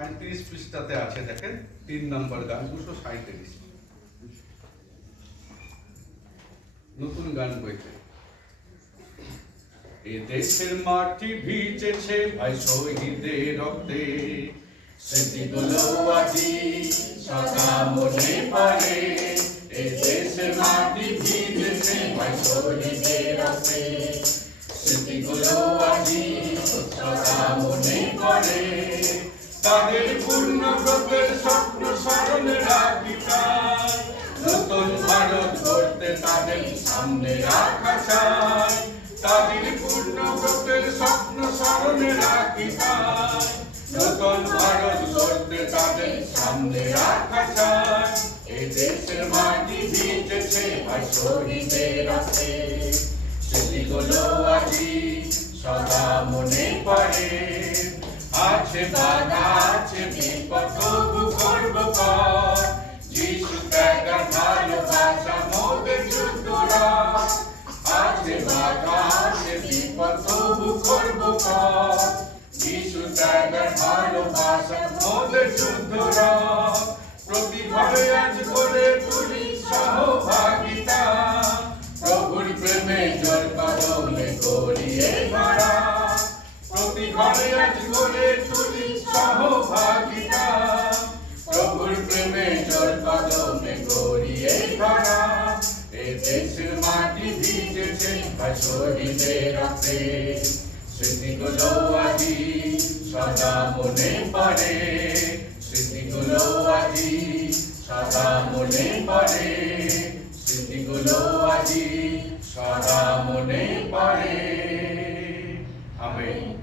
35 পৃষ্ঠাতে আছে, দেখেন 3 নম্বর গান 237 নতুন গান বইতে। এ দেশের মাটি ভিজেছে ভাই শহীদের রক্তে, স্মৃতিগুলো আজি সদা মনে পড়ে। এ দেশের মাটি ভিজেছে ভাই শহীদের রক্তে, স্মৃতিগুলো আজি সদা মনে পড়ে। তাদের পূর্ণ ব্রতের স্বপ্ন স্মরণে রাখি চাই, নতুন ভারত গড়তে তাদের সামনে রাখা চাই। তাদের পূর্ণ ব্রতের স্বপ্ন স্মরণে রাখি চাই, নতুন ভারত গড়তে তাদের সামনে রাখা চাই। এ দেশের মাটি ভিজেছে ভাই শহীদের রক্তে, স্মৃতিগুলো আজি সদা মনে পড়ে। আছে বাধা আছে বিপদ তবু করব পথ, যিশু ত্যাগের ভালোবাসা মোদের যুদ্ধরাজ। আছে বাধা আছে বিপদ তবু করব পথ, যিশু ত্যাগের ভালোবাসা মোদের যুদ্ধরাজ। প্রতি ঘরে আজ করে তুলি সহভাগিতা, প্রভুর প্রেমে জোর কদমে করিয়ে ভরা। প্রতি ঘরে আজ করে তুলি সহভাগিতা, প্রভুর প্রেমে জোর কদমে গড়িয়ে ভরা। এ দেশের মাটি ভিজেছে ভাই শহীদের রক্তে, স্মৃতিগুলো আজি সদা মনে পড়ে। স্মৃতিগুলো আজি সদা মনে পড়ে, স্মৃতিগুলো আজি সদা মনে পড়ে। আমেন।